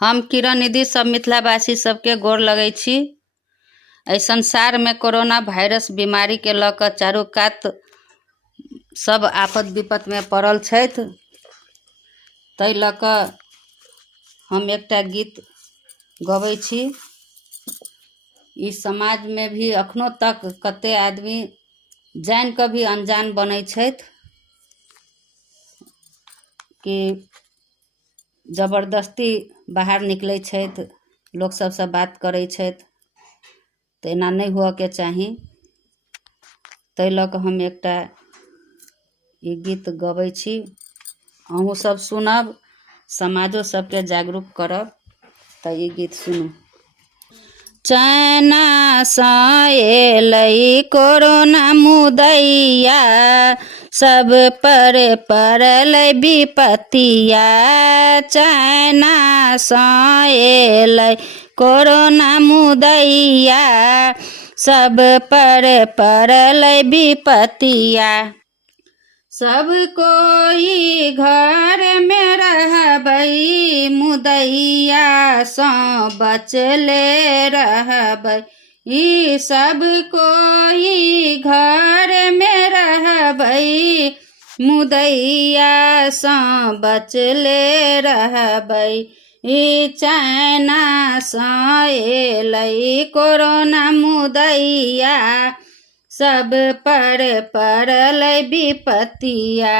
हम किरण निधि सब मिथिलावासी सबके गोर लगै छी। एहि संसार में कोरोना वायरस बीमारी के लऽ कऽ चारू कात सब आफत विपत में पड़ल छथि। ताहि लऽ कऽ हम एकटा गीत गबै छी। ई समाज में भी अखनो तक कते आदमी जान कऽ भी अनजान बनै छथि कि जबरदस्ती बाहर निकलै छथि, लोक सबसँ बात करै छथि, तऽ एना नहीं हुअ के चाही। ताहि लऽ कऽ हम एकटा ई गीत गबै छी, अहूँ सब सुनब, समाजो सबके जागरूक करब। तऽ ई गीत सुनू। चाइना सँ एलै कोरोना मुदैया, सब पर पड़ल विपत्तिया। चाइना सँ एलै कोरोना मुदैया, सब पर पड़ल विपत्तिया। सब कोई घर में रहबै, मुदैया सँ बचले रहबै। ई सब कोई घर में रहबै, मुदैया सँ बचले रहबै। ई चाइना सँ एलै कोरोना मुदैया, सब पर पड़ल विपत्तिया।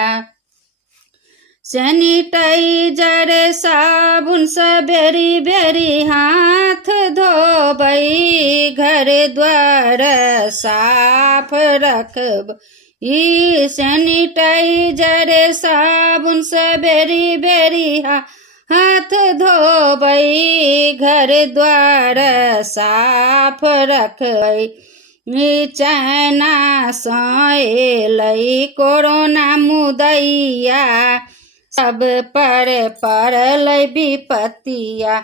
सैनिटाइजर साबुन सँ बेरी बेरी हाथ धोबै, घर द्वार साफ रखबै। ई सैनिटाइजर साबुन सँ बेरी बेरी हाथ धोबै, घर द्वार साफ रखबै। ई चाइना सँ एलै कोरोना मुदैया, सब पर पड़ल विपत्तिया।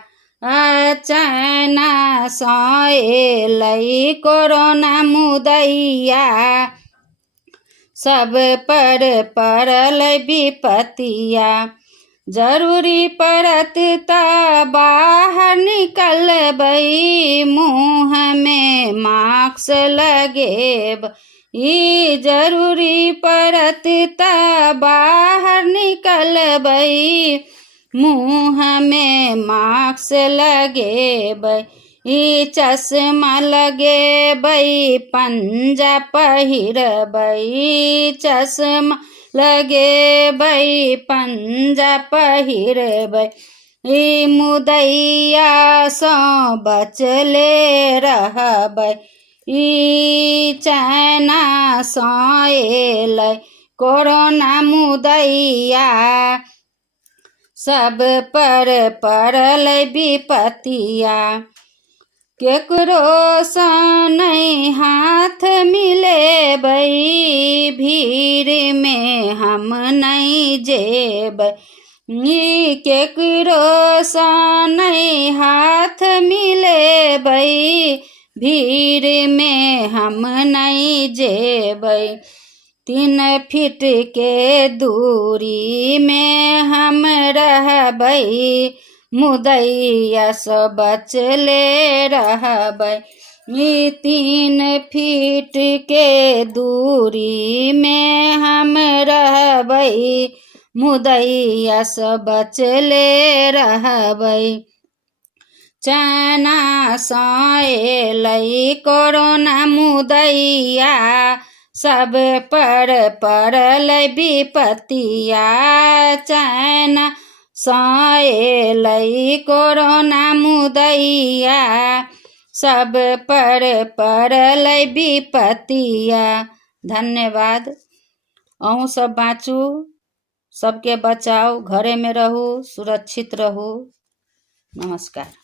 चाइना सँ एलै कोरोना मुदैया, सब पर पड़ल विपत्तिया। जरूरी पड़त तऽ बाहर निकलबै, मुँह में मास्क लगेबै। ई जरूरी पड़त तऽ बाहर निकलबै, मुँह में मास्क लगेबै। ई चश्मा लगेबै, पंजा पहिरबै। चश्मा लगेबै, पंजा पहिरबै। ई मुदैया सँ बचले रहबै। ई चाइना सँ एलै कोरोना मुदैया, सब पर पड़ल विपत्तिया। केकरो सँ नहीं हाथ मिलेबै, भीड़ में हम नहीं जेबै। ई केकरो सँ नहीं हाथ मिलेबै, भीड़ में हम नहीं जेबै। 3 फीट के दूरी में हम रहबै, मुदैया सँ बचले रहबै। ई 3 फीट के दूरी में हम रहबै, मुदैया सँ बचले रहबै। चाइना सँ एलै कोरोना मुदैया, सब पर पड़ल विपत्तिया। चाइना सँ एलै कोरोना मुदैया, सब पर पड़ल विपत्तिया। धन्यवाद। अहूँ सब बाँचू, सबके बचाओ, घरे में रहू, सुरक्षित रहू। नमस्कार।